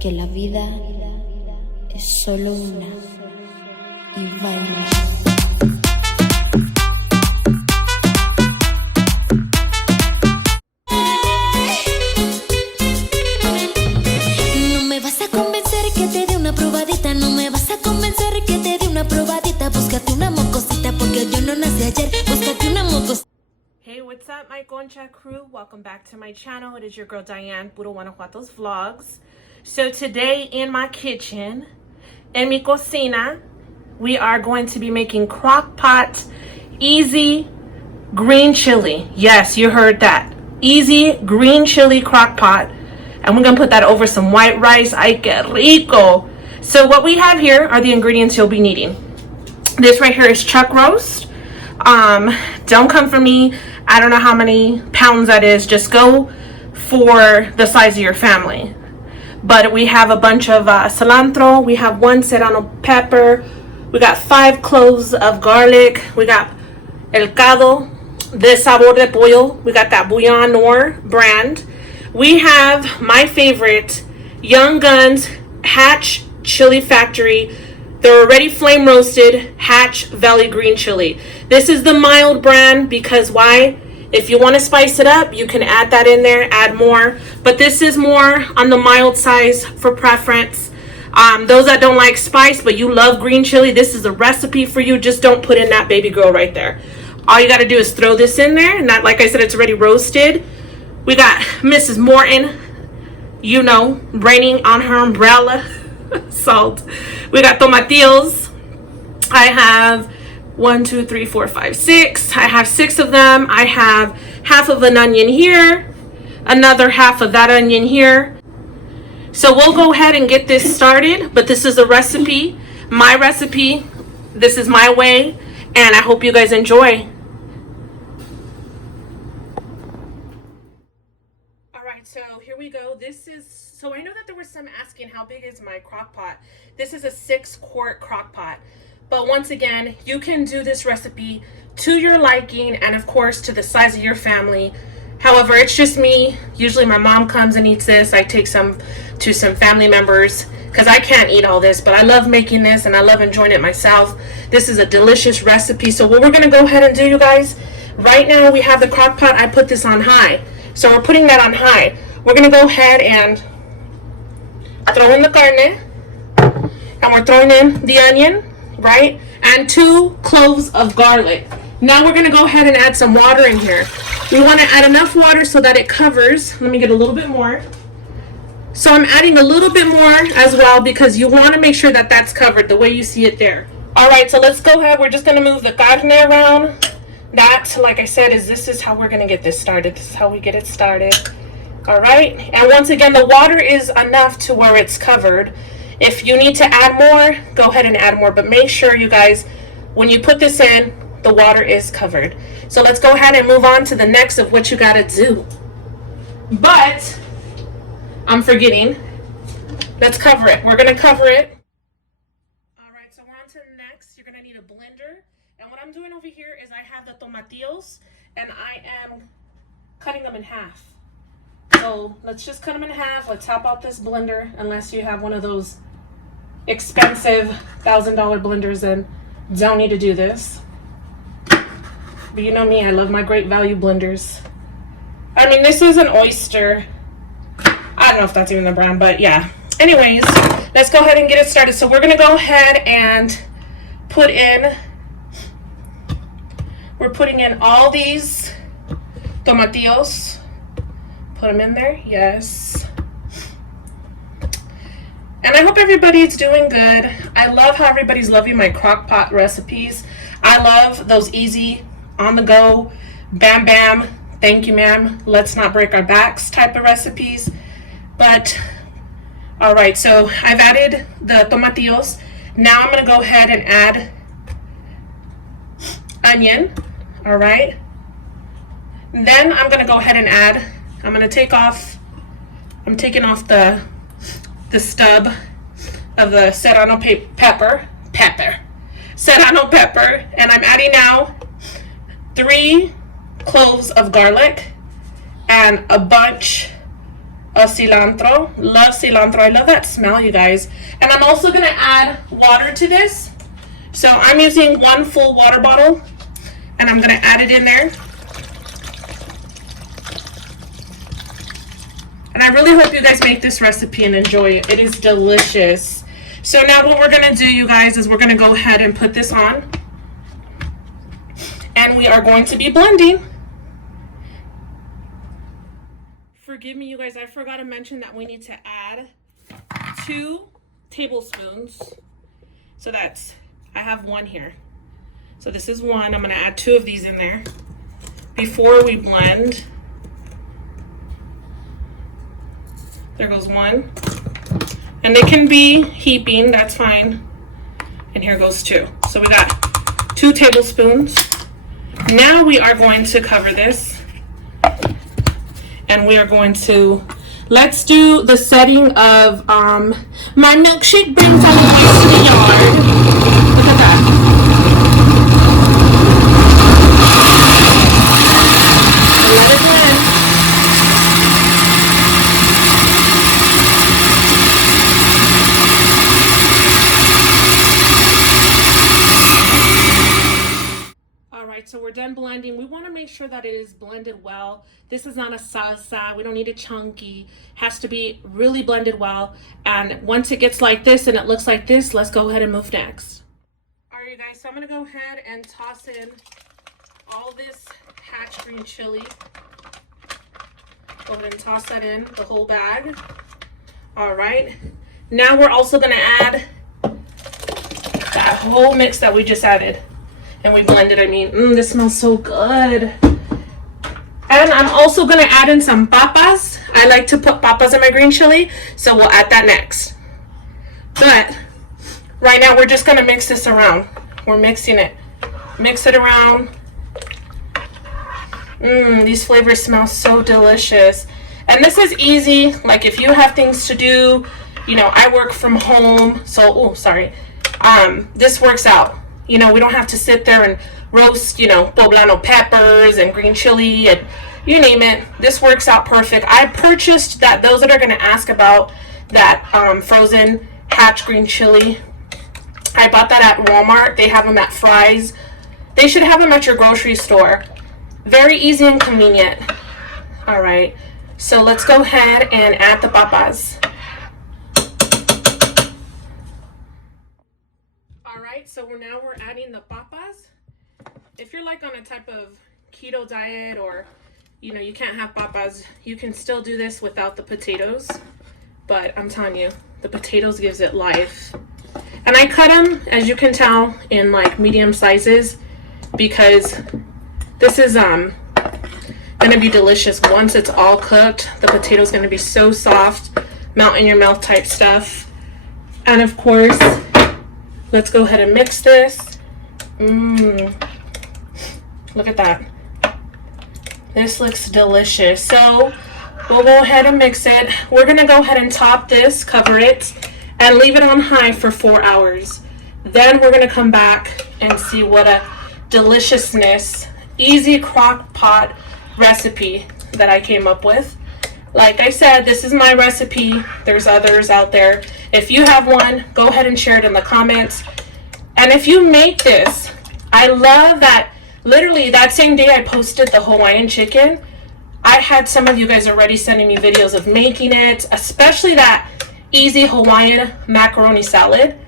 que la vida es solo una y baila. Hey, what's up, my Concha crew? Welcome back to my channel. It is your girl Diane PuroGuanajuato's vlogs. So today in my kitchen, en mi cocina, we are going to be making crock-pot easy green chili. Yes, you heard that. Easy green chili crock-pot. And we're gonna put that over some white rice. Ay, que rico. So what we have here are the ingredients you'll be needing. This right here is chuck roast. Don't come for me. I don't know how many pounds that is. Just go for the size of your family. But we have a bunch of cilantro. We have 1 serrano pepper. We got 5 cloves of garlic. We got el caldo de sabor de pollo. We got that Bouillon Noir brand. We have my favorite Young Guns Hatch Chili Factory. They're already flame roasted Hatch Valley Green Chili. This is the mild brand because why? If you want to spice it up, you can add that in there, add more. But this is more on the mild size for preference. Those that don't like spice, but you love green chili, this is a recipe for you. Just don't put in that baby girl right there. All you got to do is throw this in there. And that, like I said, it's already roasted. We got Mrs. Morton, you know, raining on her umbrella. Salt. We got tomatillos. I have 1, 2, 3, 4, 5, 6. I have 6 of them. I have half of an onion here, another half of that onion here. So we'll go ahead and get this started, but this is a recipe, my recipe. This is my way, and I hope you guys enjoy. All right, so here we go. So I know that there was some asking how big is my crock pot. This is a 6-quart crock pot. But once again, you can do this recipe to your liking and of course to the size of your family. However, it's just me. Usually my mom comes and eats this. I take some to some family members because I can't eat all this, but I love making this and I love enjoying it myself. This is a delicious recipe. So what we're gonna go ahead and do, you guys, right now we have the crock pot. I put this on high. So we're putting that on high. We're gonna go ahead and throw in the carne, and we're throwing in the onion, right? And 2 cloves of garlic. Now we're gonna go ahead and add some water in here. We wanna add enough water so that it covers. Let me get a little bit more. So I'm adding a little bit more as well because you wanna make sure that that's covered the way you see it there. All right, so let's go ahead. We're just gonna move the carne around. That, like I said, this is how we're gonna get this started. This is how we get it started. All right, and once again, the water is enough to where it's covered. If you need to add more, go ahead and add more, but make sure, you guys, when you put this in, the water is covered. So let's go ahead and move on to the next of what you gotta do. But I'm forgetting. Let's cover it. We're gonna cover it. All right, so we're on to the next. You're gonna need a blender. And what I'm doing over here is I have the tomatillos and I am cutting them in half. So let's just cut them in half. Let's tap out this blender, unless you have one of those expensive $1,000 blenders, and don't need to do this. But you know me, I love my great value blenders. I mean, this is an Oyster. I don't know if that's even the brand, but yeah. Anyways, let's go ahead and get it started. So we're gonna go ahead and we're putting in all these tomatillos. Put them in there, yes. And I hope everybody's doing good. I love how everybody's loving my crock pot recipes. I love those easy, on the go, bam bam, thank you ma'am, let's not break our backs type of recipes. But, all right, so I've added the tomatillos. Now I'm gonna go ahead and add onion, all right? Then I'm gonna go ahead and add, I'm taking off the stub of the serrano pepper, and I'm adding now 3 cloves of garlic and a bunch cilantro. Love cilantro. I love that smell, you guys. And I'm also going to add water to this. So I'm using 1 full water bottle, and I'm going to add it in there. And I really hope you guys make this recipe and enjoy it. It is delicious. So now what we're going to do, you guys, is we're going to go ahead and put this on. And we are going to be blending. Forgive me, you guys, I forgot to mention that we need to add 2 tablespoons. So that's, I have 1 here. So this is 1. I'm going to add 2 of these in there before we blend. There goes 1. And they can be heaping, that's fine. And here goes 2. So we got 2 tablespoons. Now we are going to cover this. And we are going to, let's do the setting of my milkshake brings all the way to the yard. Look at that. Let it blend. So we're done blending. We want to make sure that it is blended well. This is not a salsa. We don't need it chunky. It has to be really blended well. And once it gets like this and it looks like this, let's go ahead and move next. All right, you guys, so I'm going to go ahead and toss in all this hatch green chili. Go ahead and toss that in, the whole bag. All right. Now we're also going to add that whole mix that we just added. And we blended, this smells so good. And I'm also going to add in some papas. I like to put papas in my green chili, so we'll add that next. But right now we're just going to mix this around. We're mixing it. Mix it around. These flavors smell so delicious. And this is easy, like if you have things to do, I work from home, so, this works out. We don't have to sit there and roast, poblano peppers and green chili and you name it. This works out perfect. I purchased that, those that are going to ask about that frozen hatch green chili. I bought that at Walmart. They have them at Fry's. They should have them at your grocery store. Very easy and convenient. All right. So let's go ahead and add the papas. So we're adding the papas. If you're like on a type of keto diet or you can't have papas, you can still do this without the potatoes, but I'm telling you, the potatoes gives it life. And I cut them, as you can tell, in like medium sizes because this is gonna be delicious once it's all cooked. The potato's gonna be so soft, melt in your mouth type stuff. And of course, let's go ahead and mix this. Look at that. This looks delicious. So we'll go ahead and mix it. We're going to go ahead and top this, cover it, and leave it on high for 4 hours. Then we're going to come back and see what a deliciousness, easy crock pot recipe that I came up with. Like I said, this is my recipe. There's others out there. If you have one, go ahead and share it in the comments. And if you make this, I love that literally that same day I posted the Hawaiian chicken, I had some of you guys already sending me videos of making it, especially that easy Hawaiian macaroni salad.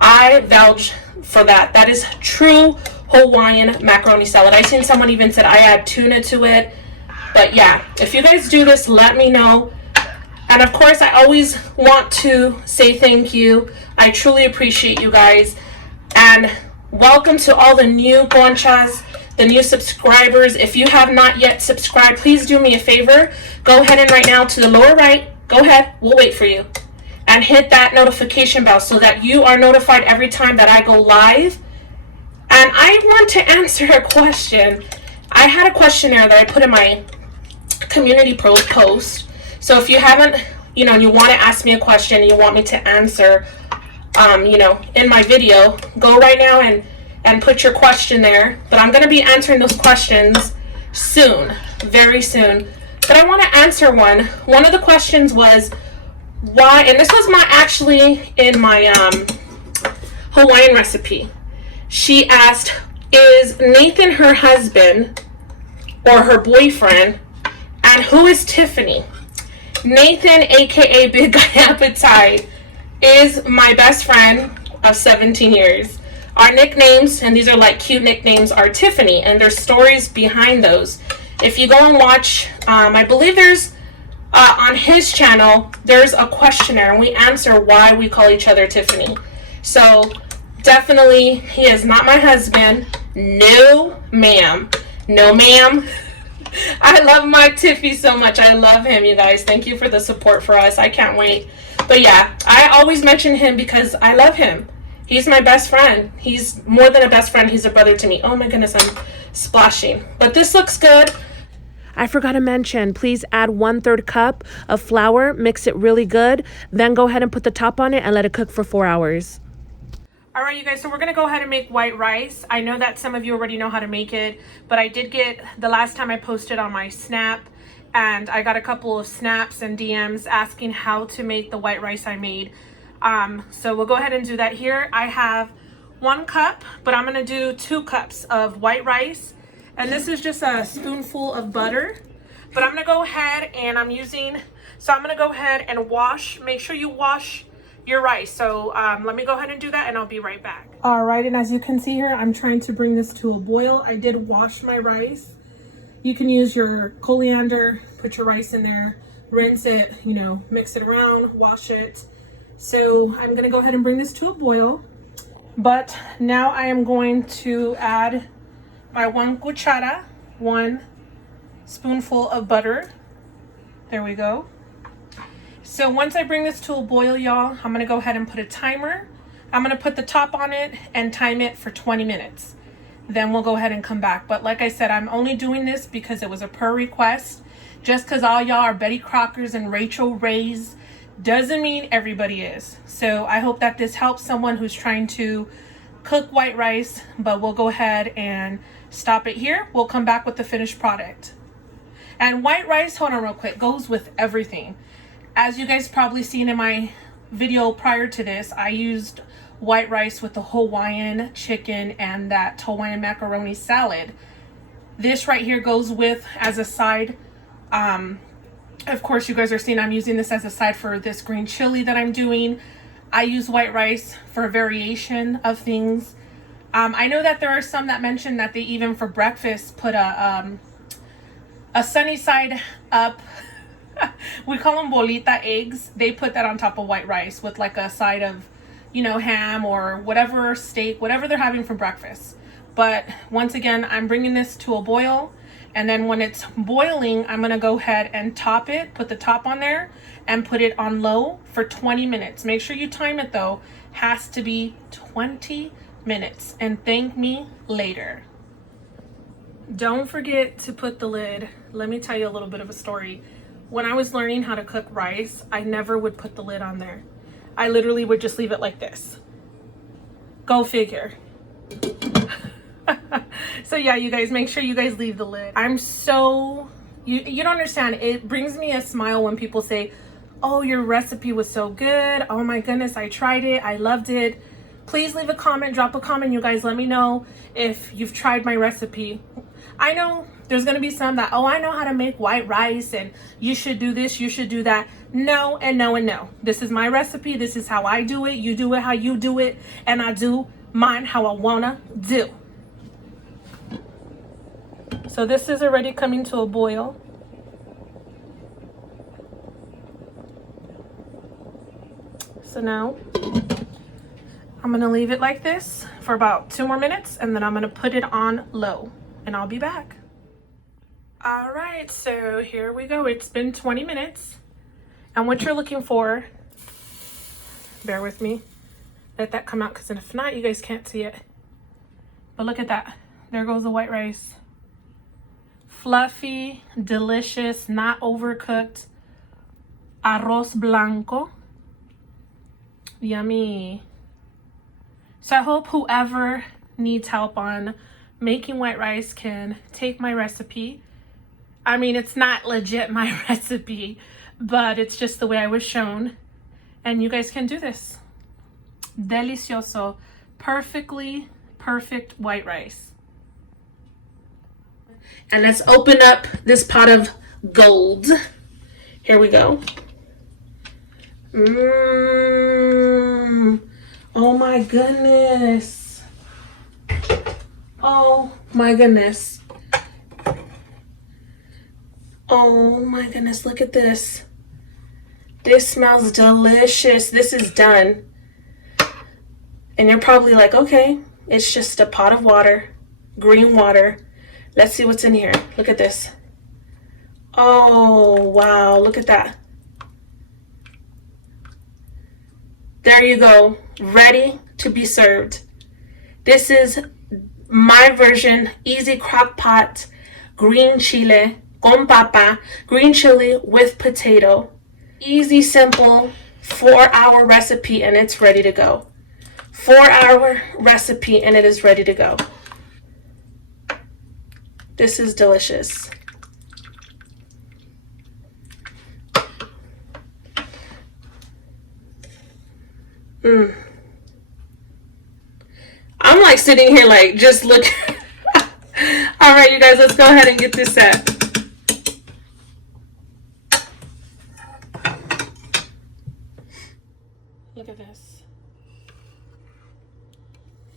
I vouch for that. That is true Hawaiian macaroni salad. I seen someone even said I add tuna to it. But yeah, if you guys do this, let me know. And of course, I always want to say thank you. I truly appreciate you guys. And welcome to all the new conchas, the new subscribers. If you have not yet subscribed, please do me a favor. Go ahead and right now to the lower right. Go ahead. We'll wait for you. And hit that notification bell so that you are notified every time that I go live. And I want to answer a question. I had a questionnaire that I put in my community post. So if you haven't, you want to ask me a question, you want me to answer, in my video, go right now and put your question there. But I'm going to be answering those questions soon, very soon. But I want to answer one. One of the questions was why, and this was my actually in my Hawaiian recipe. She asked, is Nathan her husband or her boyfriend? And who is Tiffany? Nathan, aka Big Guy Appetite, is my best friend of 17 years. Our nicknames, and these are like cute nicknames, are Tiffany, and there's stories behind those. If you go and watch, I believe there's on his channel, there's a questionnaire, and we answer why we call each other Tiffany. So definitely, he is not my husband. No, ma'am. No, ma'am. I love my Tiffy so much. I love him, you guys. Thank you for the support for us. I can't wait. But yeah, I always mention him because I love him. He's my best friend. He's more than a best friend. He's a brother to me. Oh my goodness, I'm splashing. But this looks good. I forgot to mention, please add 1/3 cup of flour, mix it really good, then go ahead and put the top on it and let it cook for 4 hours. All right, you guys, so we're gonna go ahead and make white rice. I know that some of you already know how to make it, but I did get, the last time I posted on my Snap, and I got a couple of snaps and DMs asking how to make the white rice I made. So we'll go ahead and do that here. I have 1 cup, but I'm gonna do 2 cups of white rice. And this is just a spoonful of butter. But I'm gonna go ahead and I'm gonna go ahead and wash. Make sure you wash your rice. So let me go ahead and do that and I'll be right back. All right, and as you can see here, I'm trying to bring this to a boil. I did wash my rice. You can use your colander, put your rice in there, rinse it, you know, mix it around, wash it. So I'm gonna go ahead and bring this to a boil. But now I am going to add my 1 cuchara, 1 spoonful of butter. There we go. So once I bring this to a boil, y'all, I'm gonna go ahead and put a timer. I'm gonna put the top on it and time it for 20 minutes. Then we'll go ahead and come back. But like I said, I'm only doing this because it was a per request. Just because all y'all are Betty Crockers and Rachel Rays doesn't mean everybody is. So I hope that this helps someone who's trying to cook white rice, but we'll go ahead and stop it here. We'll come back with the finished product. And white rice, hold on real quick, goes with everything. As you guys probably seen in my video prior to this, I used white rice with the Hawaiian chicken and that Hawaiian macaroni salad. This right here goes with as a side. Of course, you guys are seeing I'm using this as a side for this green chili that I'm doing. I use white rice for a variation of things. I know that there are some that mention that they even for breakfast put a sunny side up. We call them bolita eggs. They put that on top of white rice with like a side of, you know, ham or whatever, steak, whatever they're having for breakfast. But once again, I'm bringing this to a boil. And then when it's boiling, I'm going to go ahead and top it, put the top on there and put it on low for 20 minutes. Make sure you time it though. Has to be 20 minutes. And thank me later. Don't forget to put the lid. Let me tell you a little bit of a story. When I was learning how to cook rice, I never would put the lid on there. I literally would just leave it like this. Go figure. So yeah, you guys, make sure you guys leave the lid. I'm so, you don't understand. It brings me a smile when people say, oh, your recipe was so good. Oh my goodness, I tried it. I loved it. Please leave a comment, drop a comment, you guys. Let me know if you've tried my recipe. I know there's going to be some that, oh, I know how to make white rice and you should do this, you should do that. No, and no, and no. This is my recipe. This is how I do it. You do it how you do it. And I do mine how I want to do. So this is already coming to a boil. So now I'm going to leave it like this for about 2 more minutes and then I'm going to put it on low and I'll be back. All right, so here we go. It's been 20 minutes. And what you're looking for, bear with me, let that come out because if not, you guys can't see it. But look at that. There goes the white rice. Fluffy, delicious, not overcooked. Arroz blanco. Yummy. So I hope whoever needs help on making white rice can take my recipe I mean, it's not legit my recipe, but it's just the way I was shown. And you guys can do this. Delicioso. Perfectly perfect white rice. And let's open up this pot of gold. Here we go. Oh my goodness. Oh my goodness. Oh my goodness, look at this. This smells delicious. This is done. And you're probably like, okay, it's just a pot of water, green water. Let's see what's in here. Look at this. Oh, wow, look at that. There you go, ready to be served. This is my version, easy crock pot, green chile con papa, green chili with potato. Easy, simple, 4-hour recipe and it's ready to go. 4-hour recipe and it is ready to go. This is delicious. I'm like sitting here like just look. All right, you guys, let's go ahead and get this set. Look at this.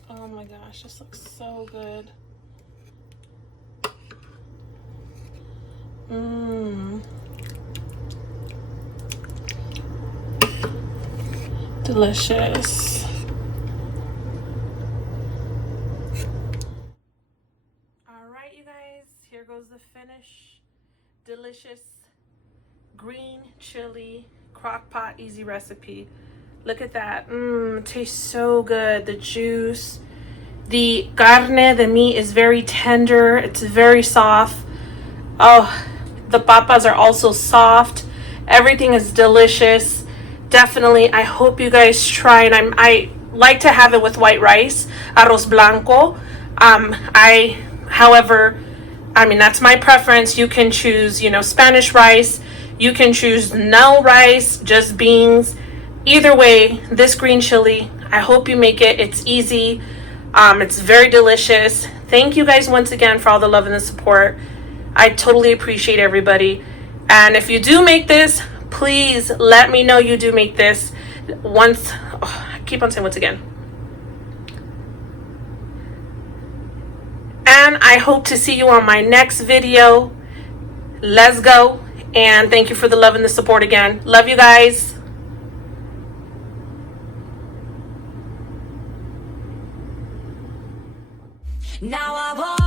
Oh my gosh, this looks so good. Delicious. All right, you guys, here goes the finish. Delicious green chili crock pot easy recipe. Look at that. It tastes so good. The juice, the carne, the meat is very tender. It's very soft. Oh, the papas are also soft. Everything is delicious. Definitely, I hope you guys try, and I like to have it with white rice, arroz blanco. However, I mean, that's my preference. You can choose, Spanish rice. You can choose no rice, just beans. Either way, this green chili, I hope you make it. It's easy. It's very delicious. Thank you guys once again for all the love and the support. I totally appreciate everybody. And if you do make this, please let me know you do make this once. I keep on saying once again. And I hope to see you on my next video. Let's go. And thank you for the love and the support again. Love you guys. Now I walk